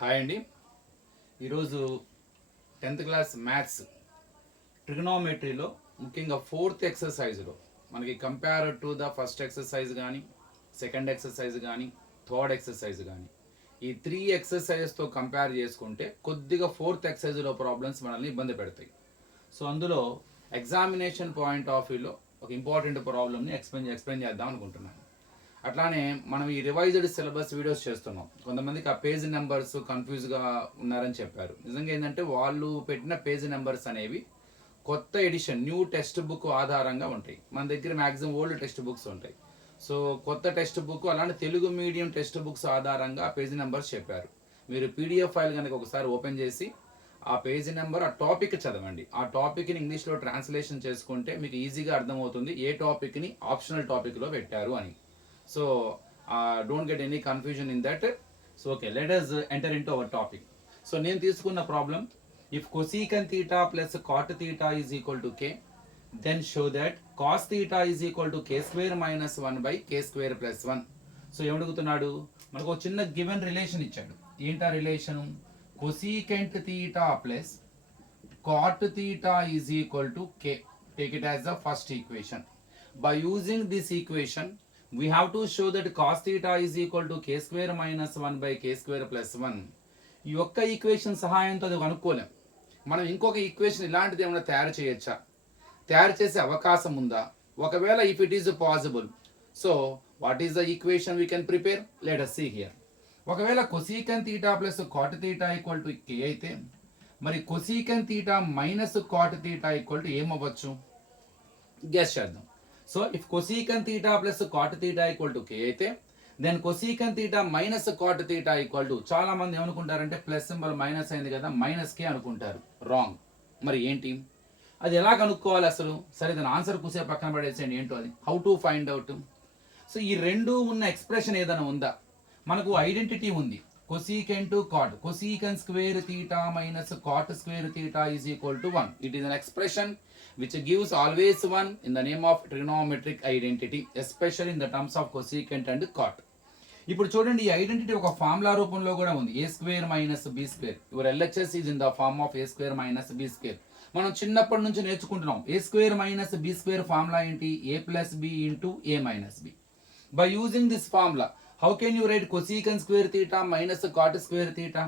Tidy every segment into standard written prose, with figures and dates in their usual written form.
Hi అండి. ఈరోజు 10th class maths ట్రిగనోమెట్రీలో ముఖ్యంగా ఫోర్త్ ఎక్సర్సైజ్లో మనకి compare to the first exercise కానీ సెకండ్ ఎక్సర్సైజ్ కానీ థర్డ్ ఎక్సర్సైజ్ కానీ ఈ 3 ఎక్సర్సైజెస్తో కంపేర్ చేసుకుంటే కొద్దిగా ఫోర్త్ ఎక్సర్సైజ్లో ప్రాబ్లమ్స్ మనల్ని ఇబ్బంది పెడతాయి. సో అందులో ఎగ్జామినేషన్ పాయింట్ ఆఫ్ వ్యూలో ఒక ఇంపార్టెంట్ ప్రాబ్లమ్ని ఎక్స్ప్లెయిన్ చేద్దాం అనుకుంటున్నాను. అట్లానే మనం ఈ రివైజ్డ్ సిలబస్ వీడియోస్ చేస్తున్నాం. కొంతమందికి ఆ పేజ్ నెంబర్స్ కన్ఫ్యూజ్గా ఉన్నారని చెప్పారు. నిజంగా ఏంటంటే వాళ్ళు పెట్టిన పేజ్ నెంబర్స్ అనేవి కొత్త ఎడిషన్ న్యూ టెక్స్ట్ బుక్ ఆధారంగా ఉంటాయి. మన దగ్గర మ్యాక్సిమం ఓల్డ్ టెక్స్ట్ బుక్స్ ఉంటాయి. సో కొత్త టెక్స్ట్ బుక్ అలాంటి తెలుగు మీడియం టెక్స్ట్ బుక్స్ ఆధారంగా ఆ పేజ్ నెంబర్స్ చెప్పారు. మీరు పీడిఎఫ్ ఫైల్ కనుక ఒకసారి ఓపెన్ చేసి ఆ పేజ్ నెంబర్ ఆ టాపిక్ చదవండి. ఆ టాపిక్ని ఇంగ్లీష్లో ట్రాన్స్లేషన్ చేసుకుంటే మీకు ఈజీగా అర్థమవుతుంది ఏ టాపిక్ని ఆప్షనల్ టాపిక్లో పెట్టారు అని. So don't get any confusion in that. So okay, let us enter into our topic. So నేను తీసుకున్న problem, if cosecant theta plus cot theta is equal to k, then show that cos theta is equal to k square minus 1 by k square plus 1. So ఏమడుగుతున్నాడు, మనకు ఒక చిన్న given relation ఇచ్చాడు. ఏంటా relation? cosecant theta plus cot theta is equal to k. Take it as the first equation. By using this equation we have to show that cos theta is equal to k square minus 1 by k square plus 1. ఈ ఒక్క equation సహాయంతో అది కనుక్కోలేం. మనం ఇంకొక equation ఇలాంటిది ఏమైనా తయారు చేయొచ్చా, తయారు చేసే అవకాశం ఉందా? ఒకవేళ if it is possible, so what is the equation we can prepare? Let us see here. ఒకవేళ cosecant theta plus cot theta equal to k అయితే మరి cosecant theta minus cot theta equal to ఏమవ్వచ్చు? Guess చేద్దాం. So if cosecant theta plus cot theta equal to k అయితే then cosecant theta minus cot theta equal to, చాలా మంది ఏమనుకుంటారంటే plus symbol minus అయింది కదా మైనస్ కే అనుకుంటారు. రాంగ్. మరి ఏంటి అది ఎలా కనుక్కోవాలి అసలు? సరే దాని ఆన్సర్ కూసే పక్కన పడేసేయండి, ఏంటో అది how to find out. So ఈ రెండు ఉన్న ఎక్స్ప్రెషన్ ఏదైనా ఉందా? మనకు ఐడెంటిటీ ఉంది, cosecant to cot, cosecant square theta minus cot square theta is equal to 1. It is an expression which gives always 1 in the name of trigonometric identity, especially in the terms of cosecant and cot. ఇప్పుడు చూడండి, ఈ identity ఒక formula రూపంలో కూడా ఉంది, A square minus B square. Your LHS is in the form of A square minus B square. మనం చిన్నప్పటి నుంచి నేర్చుకుంటున్నాం A square minus B square formula ఏంటి? A plus B into A minus B. By using this formula how can you write cosecant square theta minus cot square theta?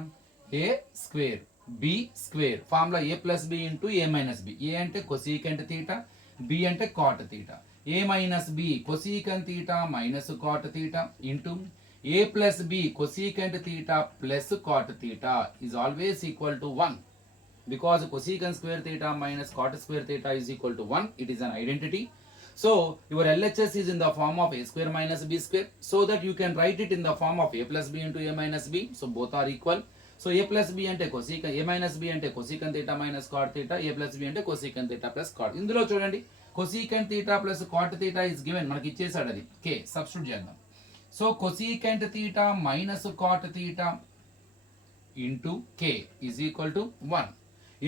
a square b square formula a plus b into a minus b. a అంటే cosecant theta, b అంటే cot theta. a minus b cosecant theta minus cot theta into a plus b cosecant theta plus cot theta is always equal to 1. Because cosecant square theta minus cot square theta is equal to 1, it is an identity. So your LHS is in the form of a square minus b square, so that you can write it in the form of a plus b into a minus b. So both are equal. So a plus b ante cosecant, a minus b ante cosecant theta minus cot theta, a plus b ante cosecant theta plus cot. ఇందులో చూడండి, cosecant theta plus cot theta is given, మనకి ఇచ్చేసాడు అది k. Substitute చేద్దాం. So cosecant theta minus cot theta into k is equal to 1.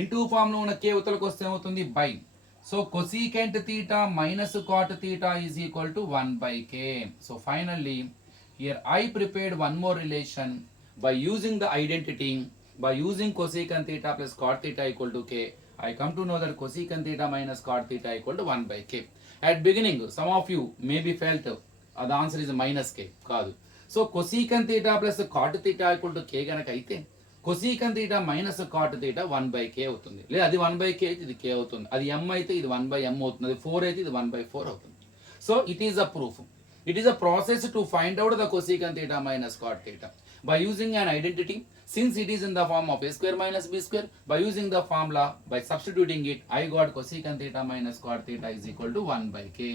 Into form లో ఉన్న k ఉత్తలకు వస్తే ఏమవుతుంది? By. So cosecant theta minus cot theta is equal to 1 by k. So finally here I prepared one more relation by using the identity. By using cosecant theta plus cot theta equal to k, I come to know that cosecant theta minus cot theta equal to 1 by k. At beginning some of you maybe felt the answer is minus k. కాదు. So cosecant theta plus cot theta equal to k గనక అయితే cosecant theta minus cot theta 1 by k అవుతుంది. లేదా అది 1 by k అయితే ఇది k అవుతుంది. అది m అయితే ఇది 1 by m అవుతుంది. అది 4 అయితే ఇది 1 by 4 అవుతుంది. So it is a proof. It is a process to find out the cosecant theta minus cot theta by using an identity. Since it is in the form of a square minus b square, by using the formula, by substituting it, I got cosecant theta minus cot theta is equal to 1 by k.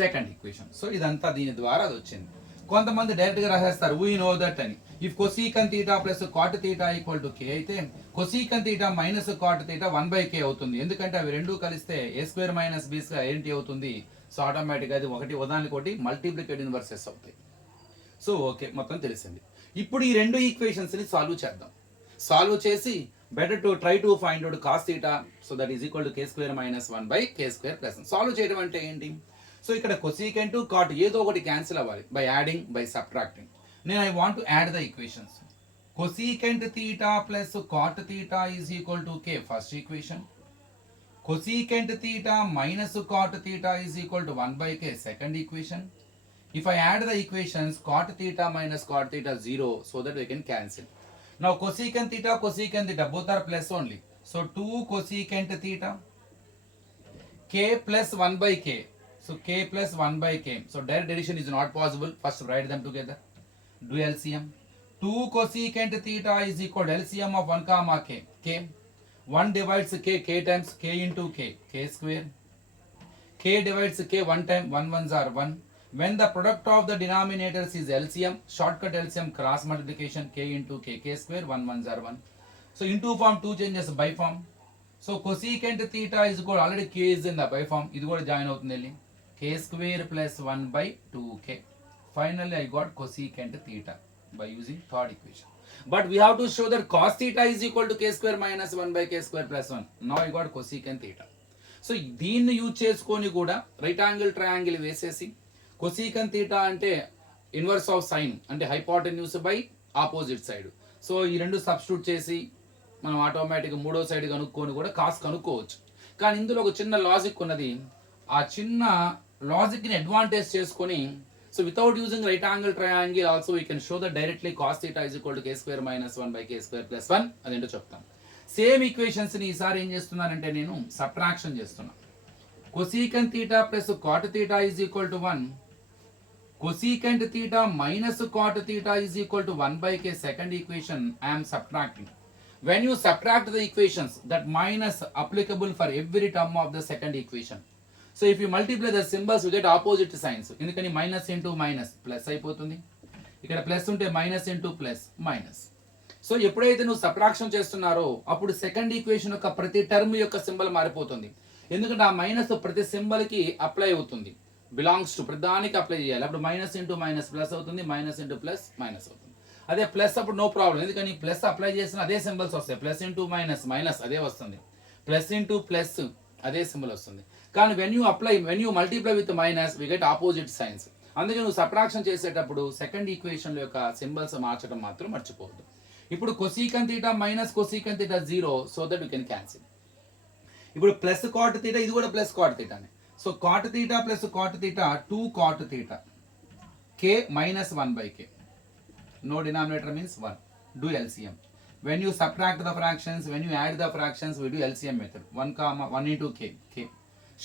Second equation. So ఇదంతా దీని ద్వారా అది వచ్చింది. కొంతమంది direct గా రాసేస్తారు we know that అని. If cosecant theta plus cot theta equal to k అయితే cosecant theta minus cot theta 1 by k అవుతుంది. ఎందుకంటే అవి రెండు కలిస్తే a square minus b square ఏంటి అవుతుంది? సో ఆటోమేటిక్గా అది ఒకటి ఉదాహరణకి ఒకటి మల్టిప్లికేటివ్ ఇన్వర్సెస్ అవుతాయి. సో ఓకే, మొత్తం తెలిసింది. ఇప్పుడు ఈ రెండు ఈక్వేషన్స్ ని సాల్వ్ చేద్దాం. సాల్వ్ చేసి better to try to find out cos theta, so that is equal to k square minus 1 by k square plus 1. Solve చేయడం అంటే ఏంటి? సో ఇక్కడ cosecant cot ఏదో ఒకటి క్యాన్సిల్ అవ్వాలి బై యాడింగ్, బై సబ్ట్రాక్టింగ్. నేను I want to add the equations. cosecant theta plus cot theta is equal to k, first equation. Cosecant theta minus cot theta is equal to 1 by k, second equation. If I add the equations, cot theta minus cot theta 0, so that we can cancel. Now cosecant theta both are plus only. So 2 cosecant theta, k plus 1 by k. So k plus 1 by k. So direct addition is not possible. First write them together. Do LCM. 2 cosecant theta is equal to LCM of 1 comma k. K. 1 divides k times k into k. K square. K divides k 1 time, 1 ones are 1. When the product of the denominators is LCM, shortcut LCM cross multiplication k into k. K square, 1 ones are 1. So into form 2 changes by form. So cosecant theta is equal, already k is in the by form. This is join out k square plus 1 by 2k. Finally I got cosecant theta by using third equation. But we have to show that cos theta is equal to k square minus 1 by k square plus 1. Now I got cosecant theta. So దీన్ని use చేసుకొని కూడా right angle triangle వేసేసి cosecant theta అంటే inverse of sign అంటే hypotenuse by opposite side. So ఈ రెండు substitute చేసి మనం ఆటోమేటిక్గా మూడో సైడ్ కనుక్కొని కూడా కాస్ కనుక్కోవచ్చు. కానీ ఇందులో ఒక చిన్న లాజిక్ ఉన్నది. ఆ చిన్న లాజిక్ని అడ్వాంటేజ్ చేసుకొని so without using right angle triangle also we can show that directly cos theta is equal to k square minus 1 by k square plus 1. అదేంటో చెప్తాను. సేమ్ ఈక్వేషన్స్ని ఈసారి ఏం చేస్తున్నానంటే నేను సబ్ట్రాక్షన్ చేస్తున్నా. cosecant theta plus cot theta is equal to 1. cosecant theta minus cot theta is equal to 1 by k, second equation I am subtracting. When you subtract the equations, that minus applicable for every term of the second equation. So if you multiply the symbols, you get opposite signs. ఎందుకని minus into minus plus అయిపోతుంది, ఇక్కడ plus ఉంటే minus into plus minus. So ఎప్పుడైతే నువ్వు subtraction చేస్తున్నారో అప్పుడు second equation యొక్క ప్రతి టర్మ్ యొక్క సింబల్ మారిపోతుంది. ఎందుకంటే ఆ మైనస్ ప్రతి సింబల్కి అప్లై అవుతుంది, బిలాంగ్స్ టు ప్రతిదానికి అప్లై చేయాలి. అప్పుడు మైనస్ ఇంటూ మైనస్ ప్లస్ అవుతుంది, మైనస్ ఇంటూ ప్లస్ మైనస్ అవుతుంది. అదే ప్లస్ అప్పుడు నో ప్రాబ్లం, ఎందుకని ప్లస్ అప్లై చేసిన అదే సింబల్స్ వస్తాయి. ప్లస్ ఇంటూ మైనస్ మైనస్ అదే వస్తుంది, ప్లస్ ఇంటూ ప్లస్ అదే సింబల్ వస్తుంది. కానీ when you multiply with minus we get opposite signs. అందుకే నువ్వు సబ్ట్రాక్షన్ చేసేటప్పుడు సెకండ్ ఈక్వేషన్ యొక్క సింబల్స్ మార్చడం మాత్రం మర్చిపోవద్దు. ఇప్పుడు cosecant theta minus cosecant theta 0, so that you can cancel. ఇప్పుడు ప్లస్ cot theta, ఇది కూడా ప్లస్ cot theta నే. So cot theta plus cot theta 2 cot theta, k minus 1 by k. No denominator means 1. Do LCM. When you subtract the fractions, when you add the fractions, we do LCM method. 1 into k, k.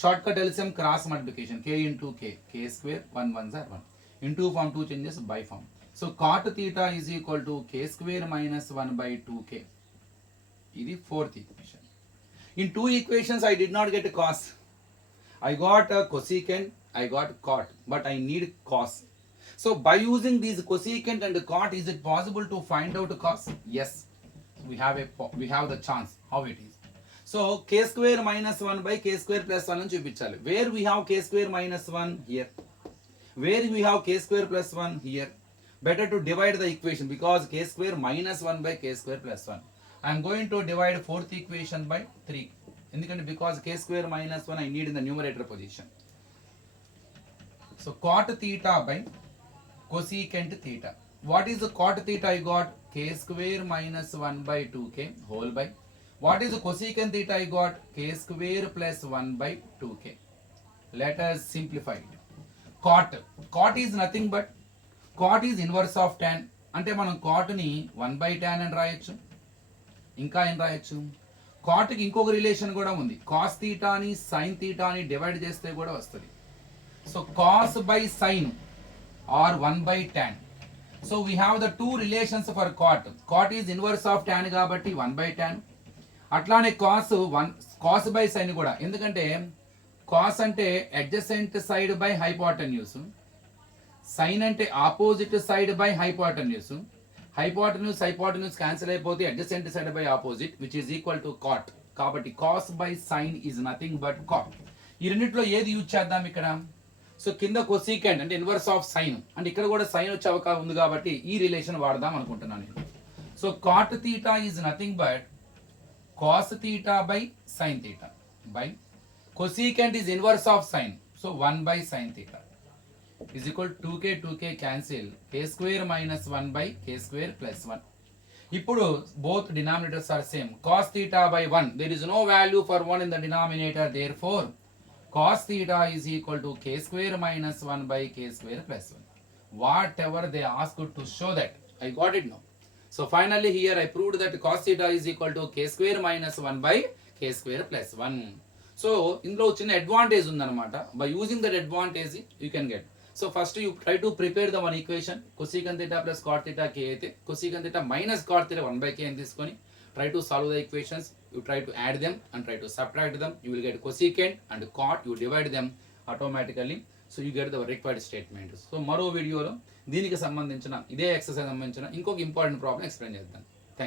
Shortcut LCM cross multiplication, k into k, k square, 1 ones are 1. Into form 2 changes by form. So cot theta is equal to k square minus 1 by 2k. This is fourth equation. In two equations I did not get cos. I got a cosecant, I got cot, but I need cos. So by using these cosecant and cot, is it possible to find out cos? Yes, we have the chance. How it is? So k square minus 1 by k square plus 1 అని చూపించాలి. Where we have k square minus 1? Here. Where we have k square plus 1? Here. Better to divide the equation because k square minus 1 by k square plus 1. I am going to divide fourth equation by 3. ఎందుకంటే because k square minus 1 I need in the numerator position. So cot theta by cosecant theta. What is the cot theta I got? K square minus 1 by 2k whole by. What is the cosecant theta I got? K square plus 1 by 2k. Let us simplify it. Cot is nothing but cot is inverse of tan. అంటే మనం cot ని 1 by tan అని రాయొచ్చు. ఇంకా ఏం రాయొచ్చు? cot కి ఇంకొక రిలేషన్ కూడా ఉంది. cos theta ని sin theta ని డివైడ్ చేస్తే కూడా వస్తుంది. So cos by sin or 1 by tan. So we have the two relations for cot. Cot is inverse of tan కాబట్టి 1 by tan. అట్లానే cos by sin కూడా, ఎందుకంటే cos అంటే adjacent side by hypotenuse, sin అంటే opposite side by hypotenuse. Hypotenuse cancel అయిపోతే adjacent side by opposite, which is equal to cot. కాబట్టి cos by sin is nothing but cot. ఈ రెండిట్లో ఏది use చేద్దాం ఇక్కడ? సో కింద cosecant అంటే ఇన్వర్స్ ఆఫ్ సైన్, అంటే ఇక్కడ కూడా సైన్ వచ్చే అవకాశం ఉంది కాబట్టి ఈ రిలేషన్ వాడదాం అనుకుంటున్నాను నేను. So cot theta is nothing but cos theta by sin theta by cosecant is inverse of sin, so 1 by sin theta is equal to 2k cancel, k square minus 1 by k square plus 1. ఇప్పుడు both denominators are same. Cos theta by 1. There is no value for 1 in the denominator. Therefore, cos theta is equal to k square minus 1 by k square plus 1. Whatever they asked to show that. I got it now. So finally here I proved that cos theta is equal to k square minus 1 by k square plus 1. So ఇందులో చిన్న advantage ఉందన్నమాట. By using that advantage you can get. So first you try to prepare the one equation cosecant theta plus cot theta k అయితే cosecant theta minus cot theta 1 by k అని తీసుకొని try to solve the equations. You try to add them and try to subtract them. You will get cosecant and cot. You divide them automatically. So you get the required statement. So మరో వీడియోలో దీనికి సంబంధించిన ఇదే exercise సంబంధించిన ఇంకొక important problem explain చేద్దాం.